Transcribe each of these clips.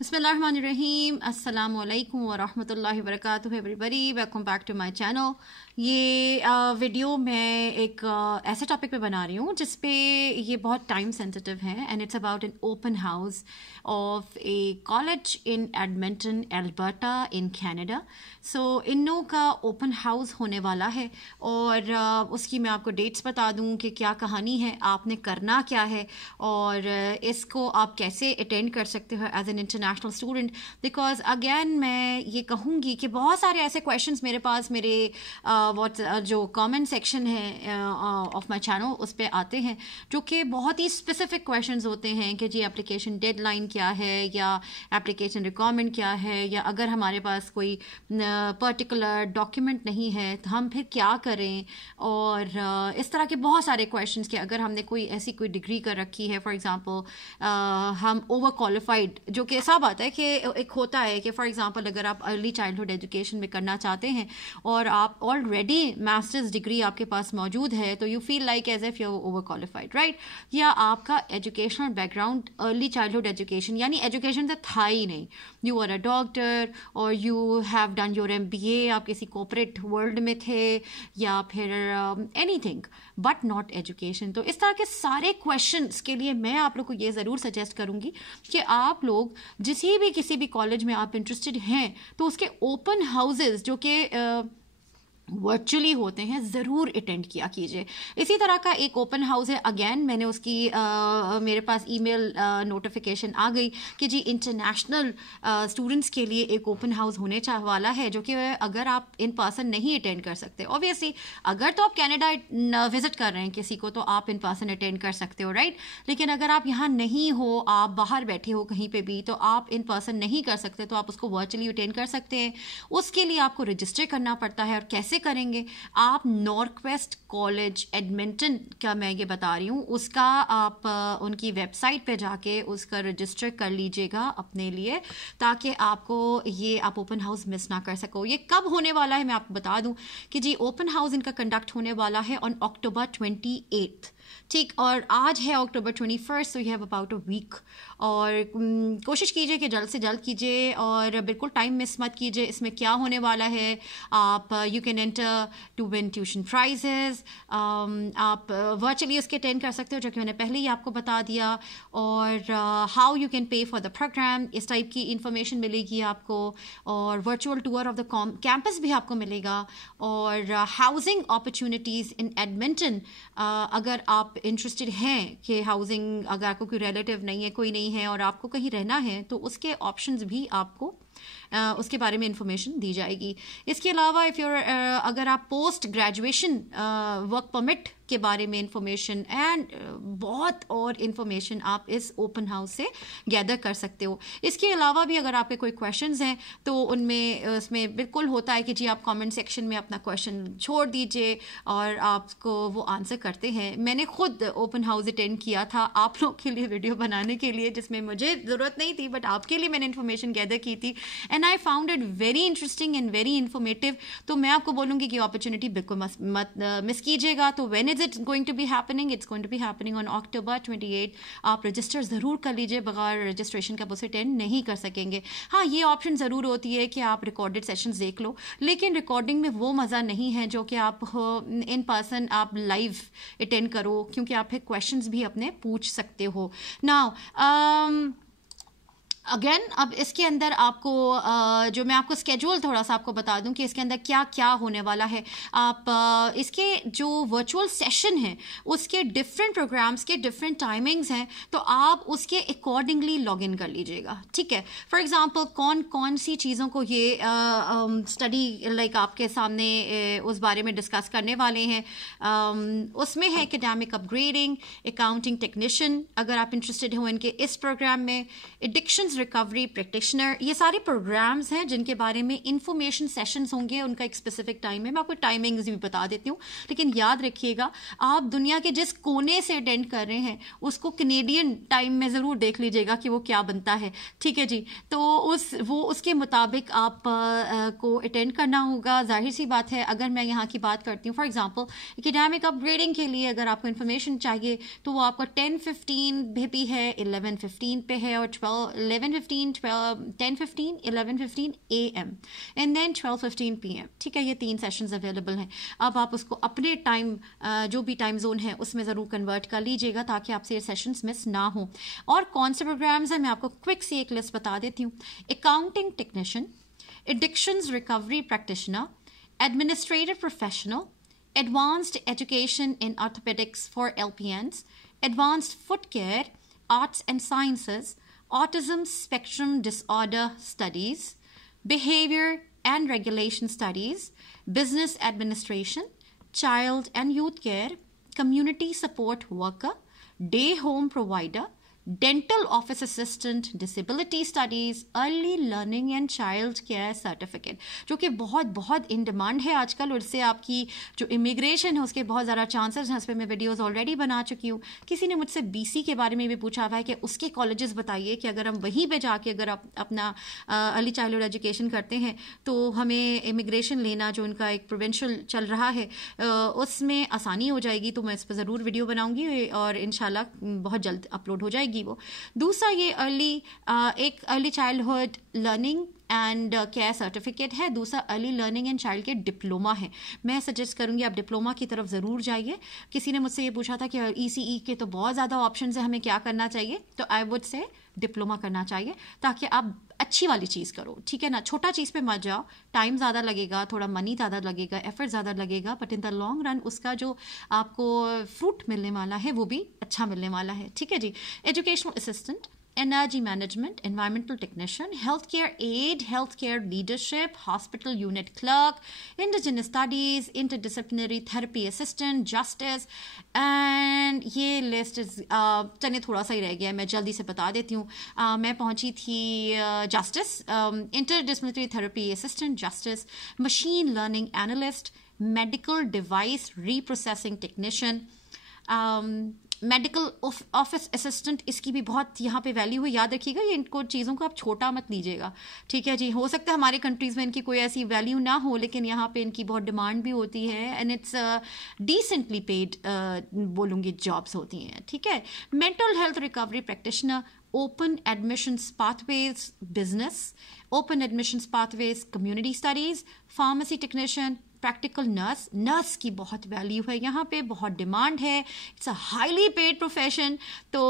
बिस्मिल्लाहिर्रहमानिर्रहीम, अस्सलाम वालेकुम व रहमतुल्लाहि व बरकातुहू everybody, welcome back to my channel. ये वीडियो मैं एक ऐसे टॉपिक पे बना रही हूँ जिस पे ये बहुत टाइम सेंसिटिव है and it's about an open house of a college in Edmonton Alberta in Canada. So इन लोगों का ओपन हाउस होने वाला है और उसकी मैं आपको डेट्स बता दूँ कि क्या कहानी है, आपने करना क्या है और इसको आप कैसे अटेंड कर सकते हो as an international student. Because again मैं ये कहूँगी कि बहुत सारे ऐसे क्वेश्चंस मेरे पास मेरे जो कमेंट सेक्शन है ऑफ माय चैनल उस पर आते हैं जो कि बहुत ही स्पेसिफिक क्वेश्चंस होते हैं कि जी एप्लीकेशन डेडलाइन क्या है या एप्लीकेशन रिक्वायरमेंट क्या है, या अगर हमारे पास कोई पर्टिकुलर डॉक्यूमेंट नहीं है तो हम फिर क्या करें। और इस तरह के बहुत सारे क्वेश्चंस कि अगर हमने कोई ऐसी कोई डिग्री कर रखी है, फॉर एग्जांपल हम ओवर क्वालिफाइड, जो कि ऐसा बात है कि एक होता है कि फॉर एग्जांपल अगर आप अर्ली चाइल्डहुड एजुकेशन में करना चाहते हैं और आप ऑलरेडी मास्टर्स डिग्री आपके पास मौजूद है तो you feel like as if you overqualified, right. या आपका educational background early childhood education यानी एजुकेशन से था ही नहीं, यू आर अ डॉक्टर और you have done your MBA, आप किसी कॉर्पोरेट वर्ल्ड में थे या फिर एनीथिंग बट नॉट एजुकेशन। तो इस तरह के सारे क्वेश्चंस के लिए मैं आप लोग को ये ज़रूर सजेस्ट करूँगी कि आप लोग किसी भी कॉलेज में आप इंटरेस्टेड हैं तो उसके ओपन हाउसेस जो कि वर्चुअली होते हैं ज़रूर अटेंड किया कीजिए। इसी तरह का एक ओपन हाउस है, अगेन मैंने उसकी मेरे पास ईमेल नोटिफिकेशन आ गई कि जी इंटरनेशनल स्टूडेंट्स के लिए एक ओपन हाउस होने वाला है जो कि अगर आप इन पर्सन नहीं अटेंड कर सकते, ऑब्वियसली अगर तो आप कनाडा विजिट कर रहे हैं किसी को तो आप इन पर्सन अटेंड कर सकते हो, राइट। लेकिन अगर आप यहाँ नहीं हो, आप बाहर बैठे हो कहीं पर भी, तो आप इन पर्सन नहीं कर सकते तो आप उसको वर्चुअली अटेंड कर सकते हैं। उसके लिए आपको रजिस्टर करना पड़ता है और कैसे करेंगे आप नॉर्थवेस्ट कॉलेज एडमिंटन का मैं ये बता रही हूँ, उसका आप उनकी वेबसाइट पे जाके उसका रजिस्टर कर लीजिएगा अपने लिए ताकि आपको ये आप ओपन हाउस मिस ना कर सको। ये कब होने वाला है मैं आपको बता दूं कि जी ओपन हाउस इनका कंडक्ट होने वाला है ऑन October 28, ठीक, और आज है October 21, तो you have about a week. और कोशिश कीजिए कि जल्द से जल्द कीजिए और बिल्कुल टाइम मिस मत कीजिए। इसमें क्या होने वाला है, आप you can enter to win tuition prizes, आप वर्चुअली उसके अटेंड कर सकते हो जो कि मैंने पहले ही आपको बता दिया, और how you can pay for the programme, इस टाइप की इंफॉर्मेशन मिलेगी आपको, और virtual tour of the campus भी आपको मिलेगा, और हाउसिंग अपॉर्चुनिटीज़ इन एडमिंटन। अगर आप इंटरेस्टेड हैं कि हाउसिंग, अगर आपको कोई रिलेटिव नहीं है, कोई नहीं है और आपको कहीं रहना है तो उसके ऑप्शंस भी आपको उसके बारे में इंफॉर्मेशन दी जाएगी। इसके अलावा अगर आप पोस्ट ग्रेजुएशन वर्क परमिट के बारे में इंफॉर्मेशन एंड बहुत और इंफॉर्मेशन आप इस ओपन हाउस से गैदर कर सकते हो। इसके अलावा भी अगर आपके कोई क्वेश्चंस हैं तो उसमें बिल्कुल होता है कि जी आप कमेंट सेक्शन में अपना क्वेश्चन छोड़ दीजिए और आपको वो आंसर करते हैं। मैंने खुद ओपन हाउस अटेंड किया था आप लोग के लिए वीडियो बनाने के लिए, जिसमें मुझे ज़रूरत नहीं थी बट आपके लिए मैंने इन्फॉर्मेशन गैदर की थी and I found it very interesting and very informative. तो मैं आपको बोलूँगी कि अपॉर्चुनिटी बिल्कुल मत मिस कीजिएगा। तो when is it going to be happening? It's going to be happening on October 28। आप रजिस्टर ज़रूर कर लीजिए, बगैर रजिस्ट्रेशन का उसे अटेंड नहीं कर सकेंगे। हाँ, ये ऑप्शन ज़रूर होती है कि आप रिकॉर्डेड सेशंस देख लो, लेकिन रिकॉर्डिंग में वो मज़ा नहीं है जो कि आप इन पर्सन आप लाइव अटेंड करो, क्योंकि आप फिर क्वेश्चंस भी अपने पूछ सकते हो। नाउ अगेन अब इसके अंदर आपको जो मैं आपको स्केड्यूल थोड़ा सा आपको बता दूं कि इसके अंदर क्या क्या होने वाला है। आप इसके जो वर्चुअल सेशन है उसके डिफरेंट प्रोग्राम्स के डिफरेंट टाइमिंग्स हैं, तो आप उसके अकॉर्डिंगली लॉग इन कर लीजिएगा, ठीक है। फॉर एग्जांपल कौन कौन सी चीज़ों को ये स्टडी लाइक आपके सामने उस बारे में डिस्कस करने वाले हैं। उसमें है एकेडमिक अपग्रेडिंग, अकाउंटिंग टेक्नीशियन अगर आप इंटरेस्टेड हो इनके इस प्रोग्राम में, एडिक्शन रिकवरी प्रैक्टिशनर, ये सारे प्रोग्राम्स हैं जिनके बारे में इंफॉर्मेशन सेशंस होंगे। उनका एक स्पेसिफिक टाइम है, मैं आपको टाइमिंग्स भी बता देती हूँ, लेकिन याद रखिएगा आप दुनिया के जिस कोने से अटेंड कर रहे हैं उसको कनेडियन टाइम में ज़रूर देख लीजिएगा कि वो क्या बनता है, ठीक है जी। तो उसके मुताबिक आप को अटेंड करना होगा। जाहिर सी बात है, अगर मैं यहाँ की बात करती हूँ फॉर एग्जांपल एकेडमिक अपग्रेडिंग के लिए अगर आपको इन्फॉर्मेशन चाहिए तो वो आपका 10:15 पे भी है, 11:15 पे है और 11 11:15, 10:15, 11:15 AM एंड देन 12:15 PM। ठीक है, ये 3 सेशंस अवेलेबल हैं। अब आप उसको अपने टाइम जो भी टाइम जोन है उसमें ज़रूर कन्वर्ट कर लीजिएगा ताकि आपसे ये सेशंस मिस ना हो। और कौन से प्रोग्राम्स हैं मैं आपको क्विक सी एक लिस्ट बता देती हूँ। Accounting technician, addictions recovery practitioner, administrative professional, advanced education in orthopedics for LPNs, advanced foot care, arts and sciences, autism spectrum disorder studies, behavior and regulation studies, business administration, child and youth care, community support worker, day home provider, dental office assistant, disability studies, early learning and child care certificate, जो कि बहुत बहुत in demand है आजकल। और इससे आपकी जो इमिग्रेशन है उसके बहुत ज़्यादा चांसेस हैं। इस पर मैं वीडियोस ऑलरेडी बना चुकी हूँ। किसी ने मुझसे BC के बारे में भी पूछा हुआ है कि उसके कॉलेजेस बताइए कि अगर हम वहीं पे जाके अगर आप अपना अर्ली चाइल्डहुड एजुकेशन करते हैं तो हमें इमिग्रेशन लेना जो उनका एक प्रोविंशियल चल रहा है उसमें आसानी हो जाएगी। तो मैं इस पर ज़रूर वीडियो बनाऊँगी और इंशाल्लाह बहुत जल्द अपलोड हो जाएगी वो। दूसरा ये एक early childhood learning and care certificate है। दूसरा early learning and child care diploma है। मैं सजेस्ट करूंगी आप डिप्लोमा की तरफ ज़रूर जाइए। किसी ने मुझसे ये पूछा था कि ECE के तो बहुत ज़्यादा ऑप्शंस है, हमें क्या करना चाहिए, तो आई वुड से डिप्लोमा करना चाहिए ताकि आप अच्छी वाली चीज़ करो। ठीक है ना, छोटा चीज़ पे मत जाओ, टाइम ज़्यादा लगेगा, थोड़ा मनी ज़्यादा लगेगा, एफर्ट ज़्यादा लगेगा, but in the long run उसका जो आपको फ्रूट मिलने वाला है वो भी अच्छा मिलने वाला है। ठीक है जी। Educational assistant, energy management, environmental technician, healthcare aid, healthcare leadership, hospital unit clerk, indigenous studies, interdisciplinary therapy assistant, justice, and ये लिस्ट चलिए थोड़ा सा ही रह गया, मैं जल्दी से बता देती हूँ। मैं पहुँची थी justice, interdisciplinary therapy assistant, justice, machine learning analyst, medical device reprocessing technician, medical office assistant, इसकी भी बहुत यहाँ पे वैल्यू है। याद रखिएगा, ये इनको चीज़ों को आप छोटा मत लीजिएगा। ठीक है जी। हो सकता है हमारे कंट्रीज़ में इनकी कोई ऐसी वैल्यू ना हो, लेकिन यहाँ पे इनकी बहुत डिमांड भी होती है एंड इट्स डिसेंटली पेड बोलूँगी जॉब्स होती हैं। ठीक है। Mental health recovery practitioner, open admissions pathways business, open admissions pathways community studies, pharmacy technician, practical nurse. Nurse की बहुत वैल्यू है यहाँ पे, बहुत डिमांड है, it's a highly paid profession. तो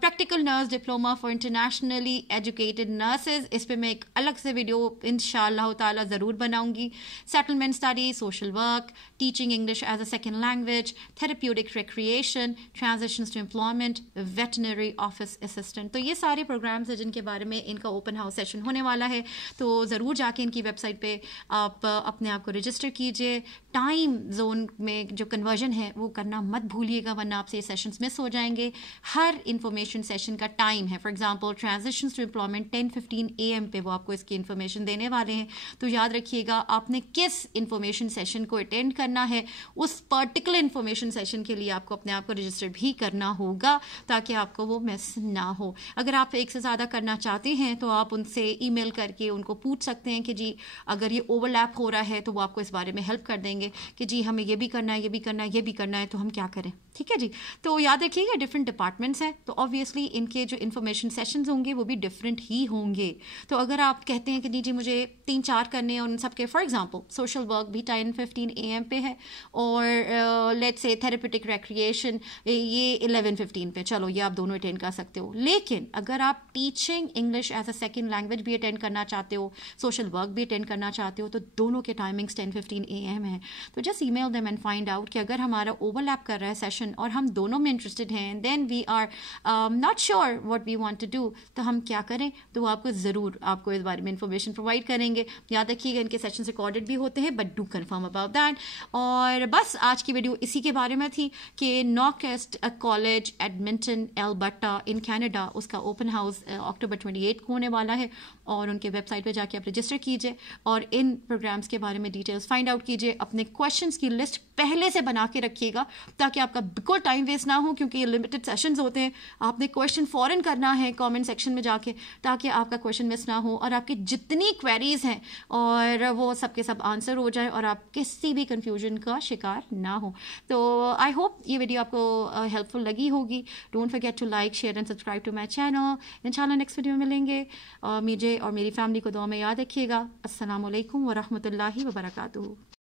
practical nurse diploma for internationally educated nurses, इस पे मैं एक अलग से वीडियो इंशाअल्लाह ताला ज़रूर बनाऊंगी। Settlement study, social work, teaching English as a second language, therapeutic recreation, transitions to employment, veterinary office assistant. तो ये सारे प्रोग्राम्स हैं जिनके बारे में इनका ओपन हाउस सेशन होने वाला है। तो ज़रूर जाके इनकी वेबसाइट पे आप अपने आप को रजिस्टर कीजिए। टाइम जोन में जो कन्वर्जन है वो करना मत भूलिएगा, वरना आपसे ये सेशंस मिस हो जाएंगे। हर इंफॉर्मेशन सेशन का टाइम है। For example transitions to employment 10:15 AM पे वो आपको इसकी इन्फॉर्मेशन देने वाले हैं। तो याद रखिएगा आपने किस इंफॉर्मेशन सेशन को अटेंड करना है, उस पर्टिकुलर इंफॉर्मेशन सेशन के लिए आपको अपने आप को रजिस्टर भी करना होगा ताकि आपको वो मिस ना हो। अगर आप एक से ज़्यादा करना चाहते हैं तो आप उनसे ईमेल करके उनको पूछ सकते हैं कि जी अगर ये ओवरलैप हो रहा है तो वो आपको इस बारे में हेल्प कर देंगे कि जी हमें ये भी करना है, ये भी करना है, ये भी करना है, तो हम क्या करें। ठीक है जी। तो याद रखिएगा डिफरेंट डिपार्टमेंट्स हैं, तो ऑब्वियसली इनके जो इन्फॉर्मेशन सेशंस होंगे वो भी डिफरेंट ही होंगे। तो अगर आप कहते हैं कि जी मुझे 3-4 करने हैं उन सबके, फॉर एग्जांपल सोशल वर्क भी 10:15 AM पे है और लेट्स से थेरेप्यूटिक रिक्रिएशन ये 11:15 पे, चलो ये आप दोनों अटेंड कर सकते हो। लेकिन अगर आप teaching English as a second language भी अटेंड करना चाहते हो, सोशल वर्क भी अटेंड करना चाहते हो, तो दोनों के टाइमिंग्स 10:15 AM है। तो just email them and find out कि अगर हमारा ओवरलैप कर रहा है सेशन और हम दोनों में इंटरेस्टेड हैं, then we are not sure what we want to do, तो हम क्या करें, तो आपको ज़रूर आपको इस बारे में इंफॉर्मेशन प्रोवाइड करेंगे। याद रखिएगा इनके सेशन रिकॉर्डेड भी होते हैं, but do confirm about that. और बस आज की वीडियो इसी के बारे में थी कि NorQuest college Edmonton Alberta in Canada, उसका ओपन हाउस अक्टूबर 28 को होने वाला है और उनके वेबसाइट पे जाके आप रजिस्टर कीजिए और इन प्रोग्राम्स के बारे में डिटेल्स फाइंड आउट कीजिए। अपने क्वेश्चंस की लिस्ट पहले से बना के रखिएगा ताकि आपका बिल्कुल टाइम वेस्ट ना हो, क्योंकि ये लिमिटेड सेशंस होते हैं। आपने क्वेश्चन फ़ौरन करना है कमेंट सेक्शन में जाके, ताकि आपका क्वेश्चन मिस ना हो और आपकी जितनी क्वेरीज हैं और वो सबके सब आंसर हो जाए और आप किसी भी कन्फ्यूजन का शिकार ना हो। तो आई होप ये वीडियो आपको हेल्पफुल लगी होगी। Don't forget to like, share and subscribe to my channel. इंशाल्लाह नेक्स्ट वीडियो में मिलेंगे। मुझे और मेरी फैमिली को दुआ में याद रखिएगा। अस्सलाम वालेकुम व रहमतुल्लाहि व बरकातुहू।